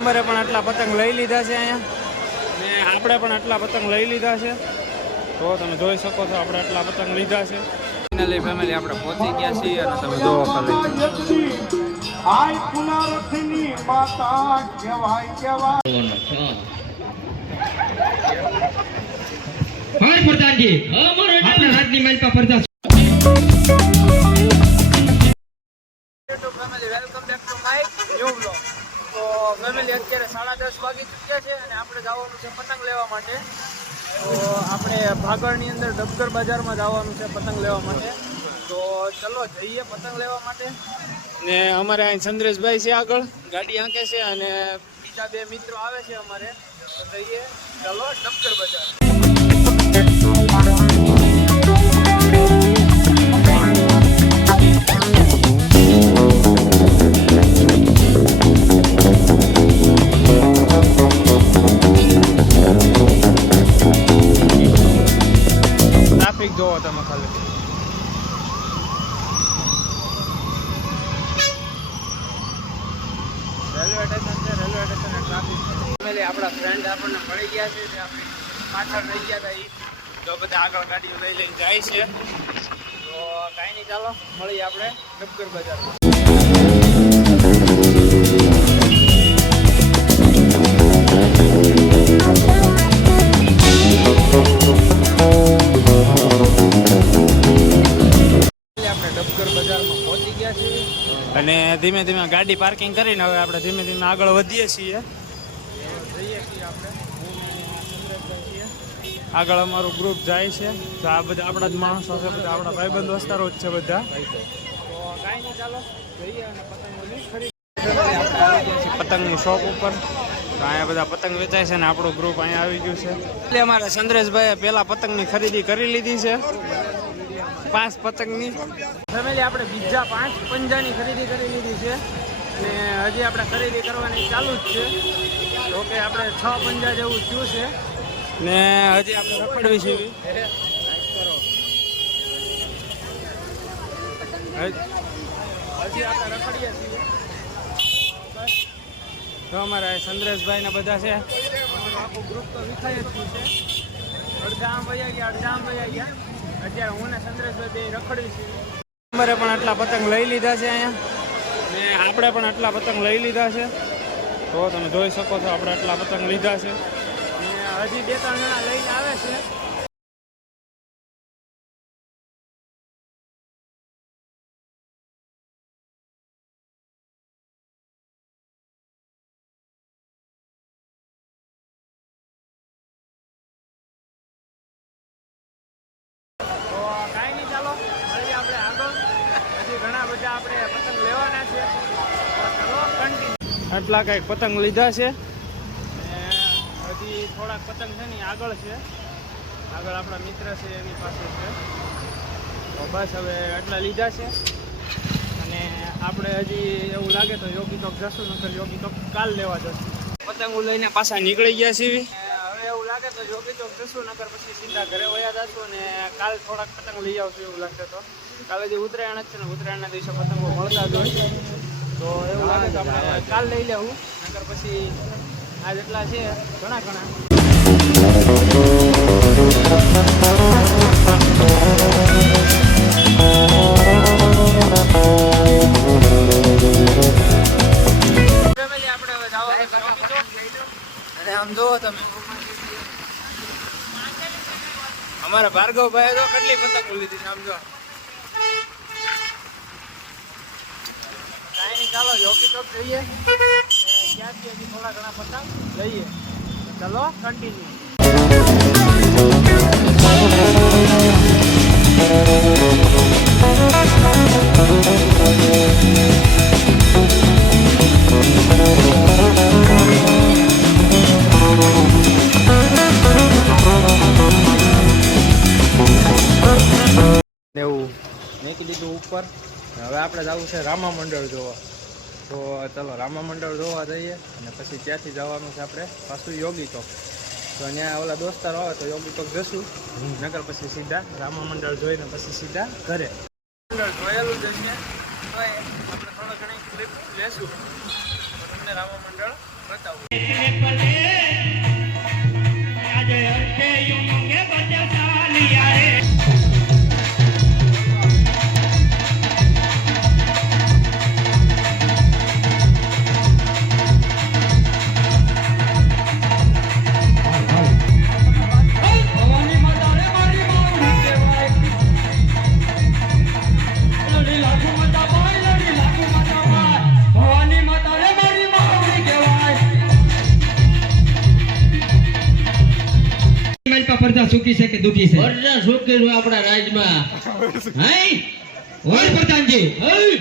અમારે પણ આટલા પતંગ લઈ લીધા છે અહીંયા ને આપણે પણ આટલા પતંગ લઈ લીધા છે તો તમે જોઈ શકો છો આપણે આટલા પતંગ લીધા છે ફાઇનલી ફેમિલી આપણે પહોંચી ગયા છીએ અને તમે જોવો ખાલી આય પુનરથની માતા કહેવાય કહેવાય હાય પ્રધાનજી અમારો આપણા રાજની માલ પર પ્રજા YouTube family welcome back to my new vlog તો ફેમિલી અત્યારે 10:30 વાગી ચૂક્યા છે અને આપણે જવાનું છે પતંગ લેવા માટે તો આપણે ભાગળની અંદર ડબગર બજારમાં જવાનું છે પતંગ લેવા માટે તો ચલો જઈએ પતંગ લેવા માટે ને અમારે અહીં ચંદ્રેશભાઈ છે આગળ ગાડી આંકે છે અને બીજા બે મિત્રો આવે છે અમારે તો જઈએ ચલો ડબગર બજાર ટ્રાફિક જોવો તમે ખાલી રેલવે સ્ટેશન છે રેલવે સ્ટેશન ટ્રાફિક ફેમિલી આપણા ફ્રેન્ડ આપણને મળી ગયા છે જે આપણે પાછળ રહી ગયા હતા એ તો બધા આગળ ગાડીઓ લઈને જાય છે તો કાંઈ નહીં ચાલો મળીએ આપણે ડબગર બજારમાં અને ધીમે ધીમે ગાડી પાર્કિંગ કરીને હવે આપણે ધીમે ધીમે આગળ વધીએ છીએ આગળ અમારું ગ્રુપ જાય છે તો આ બધા આપણા જ માણસો છે બધા આપણા ભાઈબંધ દોસ્તારો જ છે બધા તો કાંઈ નહીં ચાલો જઈએ અને પતંગની શોપ ઉપર તો અહીંયા બધા પતંગ વેચાય છે ને આપણું ગ્રુપ અહીંયા આવી ગયું છે એટલે અમારા ચંદ્રેશભાઈએ પહેલા પતંગની ખરીદી કરી લીધી છે 5 પતંગની ફેમિલી આપણે બીજા 5 પંજાની ખરીદી કરી લીધી છે અને હજી આપણે ખરીદી કરવાની ચાલુ જ છે તો કે આપણે 6 પંજા જેવું થયું છે ને હજી આપણે રખડવી છે હજી આપણે રખડીએ છીએ તો અમારા ચંદ્રેશભાઈ ને બધા છે અમારું આખું ગ્રુપ તો વિખાઈ જ ગયું છે અડધા આમ વયા ગયા અડધા આમ વયા ગયા અત્યારે હું ને ચંદ્રેશભાઈ બે રખડવી છે અમારે પણ આટલા પતંગ લઈ લીધા છે અહીંયા ને આપણે પણ આટલા પતંગ લઈ લીધા છે તો તમે જોઈ શકો છો આપણે આટલા પતંગ લીધા છે અને હજી 2-3 જણા લઈને આવે છે ઘણા બધા આપણે પતંગ લેવાના છે ચલો કન્ટિન્યુ આટલા કંઈક પતંગ લીધા છે હજી થોડાક પતંગ છે ને આગળ છે આગળ આપણા મિત્ર છે એની પાસે છે તો બસ હવે આટલા લીધા છે અને આપણે હજી એવું લાગે તો યોગી ચોક જશું નકર યોગી ચોક કાલ લેવા જશું પતંગો લઈને પાછા નીકળી ગયા છીએ હવે એવું લાગે તો યોગી ચોક જશું નકર પછી સીધા ઘરે વયા જશું ને કાલ થોડાક પતંગ લઈ આવશું એવું લાગશે તો કાલે જે ઉત્તરાયણ જ છે ને ઉત્તરાયણના દિવસે પતંગો મળતા જ હોય તો એવું લાગે તો આપણે કાલ લઈ લેવું નકર પછી આ જેટલા છે ઘણા ઘણા ફેમિલી આપણે હવે જવાનું અને આમ જુઓ તમે અમારા ભાર્ગવભાઈ તો કેટલી પતંગો લીધી સમજો ચાલો યોગી ચોક જઈએ ત્યાંથી હજી થોડા ઘણા પતંગ લઈએ ચલો કન્ટિન્યુ એવું મેકી દીધું ઉપર હવે આપણે જવું છે રામા મંડળ જોવા તો ચાલો રામા મંડળ જોવા જઈએ અને પછી ત્યાંથી જવાનું છે આપણે પાછું યોગી ચોક તો ત્યાં ઓલા દોસ્તારો આવે તો યોગી ચોક જશું નગર પછી સીધા રામા મંડળ જોઈને પછી સીધા ઘરે મંડળ જોયેલું જ છે તો આપણે થોડો ઘણી ક્લિપ લેશું તો તમને રામા મંડળ બતાવું. ભવાની માતા રે મારી માવડી કહેવાય. લડી લાખો માતા ભાઈ, લડી લાખો માતા ભાઈ. ભવાની માતા રે મારી માવડી કહેવાય. માલપા પરદા સુખી છે કે દુખી છે? પરદા સુખી છે આપણા રાજમાં. હાય ઓય પ્રધાનજી, હાય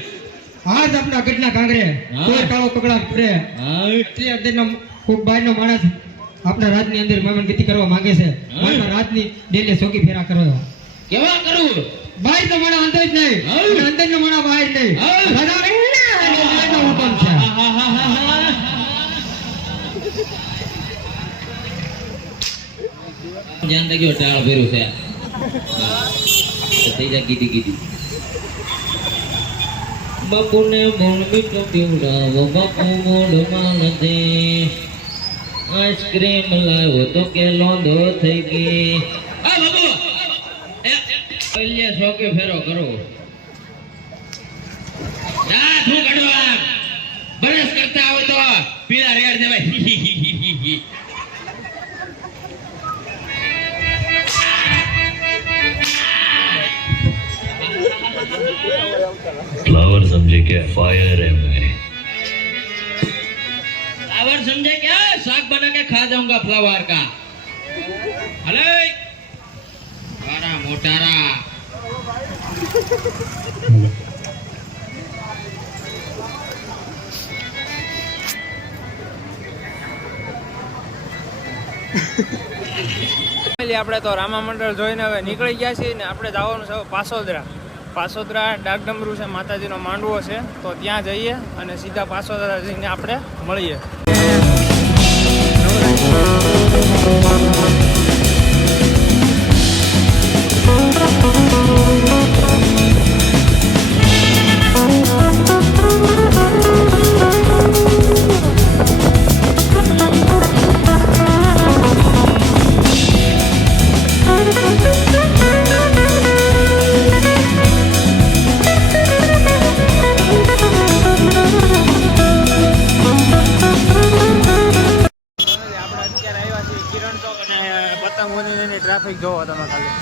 આજ આપણા કેટલા કાંગરે હા. કોઈ કાળો કકડાટ કરે હાય એટલે અંદરનો કોક બહારનો માણસ આપણા રાજની અંદર મહેમાન ગતિ કરવા માંગે છે. મારા રાજની ડેલે સોકી ફેરા કરો. કેવા કરું? બહારનો માણસ અંદર જ નહીં, હા. અને અંદરનો માણસ બહાર નહીં. હા. રાજાનો હુકમ છે. ધ્યાન રાખજો, ટાળ ભર્યું છે. થઈ જા કીધી કીધી. બાપુને મોણ મીઠો પીવડાવો, બાપુ મોઢમાં નથી. આઈસ્ક્રીમ લાવ્યો તો કે લોંધો થઈ ગઈ. આ બાબુ પહેલે શોકે ફેરો કરો. આ તું કડવા બરસ કરતા હોય તો પીળા રેડ દેવાય. फ्लावर समझे क्या? फायर है मैं. फ्लावर समझे क्या? साग बना के खा जाऊंगा फ्लावर का. अरे बड़ा मोटारा. આપણે તો રામા મંડળ જોઈને હવે નીકળી ગયા છીએ ને આપણે જવાનું છે પાસોદરા. પાસોદરા ડાકડમરૂ છે, માતાજીનો માંડવો છે, તો ત્યાં જઈએ અને સીધા પાસોદરા જઈને આપણે મળીએ. પતંગોની ટ્રાફિક જોવો તમે ખાલી.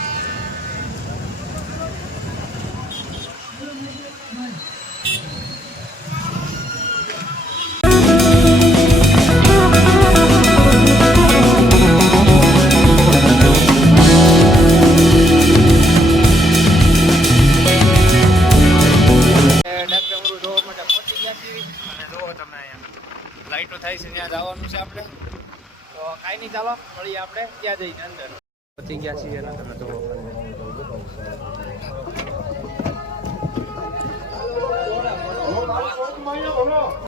ડાકડમરૂ જોવા માટે પહોંચી ગયા છીએ અને જોવો તમે અહીંયા લાઈટો થાય છે, ત્યાં જવાનું છે આપણે. તો કાંઈ નહીં, ચાલો મળીએ આપણે ત્યાં જઈને અંદર. પહોંચી ગયા છીએ અને તમે જોવો.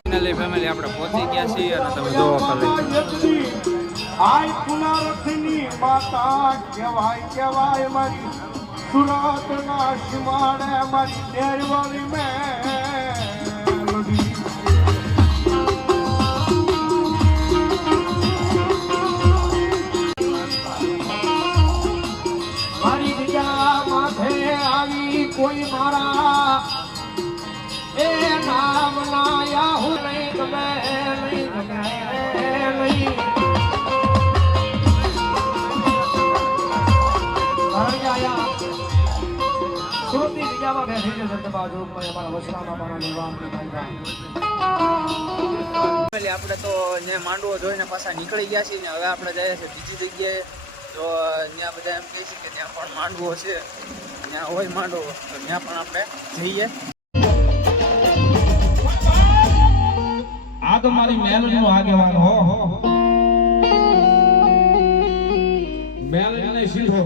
ફાઇનલી ફેમિલી આપણે પહોંચી ગયા છીએ અને તમે જોવો ખાલી. આય પુનરથની માતા કહેવાય કહેવાય મારી સુરતના સીમાડે મારી ડેરવાળી મેલડી. મારી જગ્યા માથે આવી કોઈ મારા એ નામ ના યાહુ નહીં ગમે નહીં ગમે નહીં. સુરતની જગ્યામાં બેસી છે બાજુ અમારા વસરામાં મારા નિવાસની બાજુ. આપણે તો ત્યાં માંડવો જોઈને પાછા નીકળી ગયા છીએ ને હવે આપણે જઈએ છીએ બીજી જગ્યાએ. તો ત્યાં બધા એમ કહે છે કે ત્યાં પણ માંડવો છે, ત્યાં હોય માંડવો, તો ત્યાં પણ આપણે જઈએ. આ તો મારી મેલડીનો આગેવાન હો. મેલડીને સીધો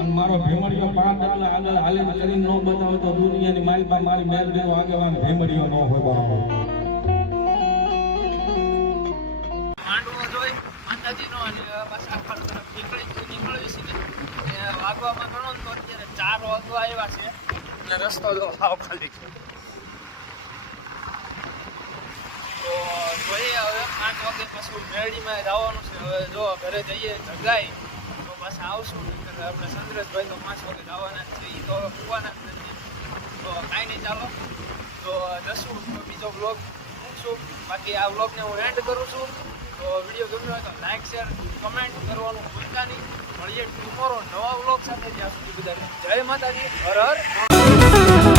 અને મારો ભીમડીયો પાંચ ડાલા આગળ હાલીને કરીને ન બતાવે તો દુનિયાની માલપા મારી મેલડીનો આગેવાન ભીમડીયો ન હોય બાપા. માંડવો જોઈ માતાજીનો અને પાછા આખા તરફ નીકળ્યું છે ને વાગવામાં ગણો ને તો અત્યારે 4 વાગવા આવ્યા છે અને રસ્તો જો હાવ ખાલી છે. તો જોઈએ હવે 5 વાગે પાછું મેરડીમાં જવાનું છે. હવે જો ઘરે જઈએ જગાઈ તો પાછા આવશું. નહીંતર આપણે ચંદ્રેશભાઈ તો 5 વાગે જવાના જ છે. એ તો કૂવાના જ નથી. તો કાંઈ નહીં, ચાલો તો જશું તો બીજો બ્લોગ મૂકશું. બાકી આ બ્લોગને હું એન્ડ કરું છું. તો વિડીયો ગમ્યો હોય તો લાઈક શેર કમેન્ટ કરવાનું ભૂલતા નહીં. મળીએ ટુમોરો નવા બ્લોગ સાથે. ત્યાં સુધી બધાને જય માતાજી. હર હર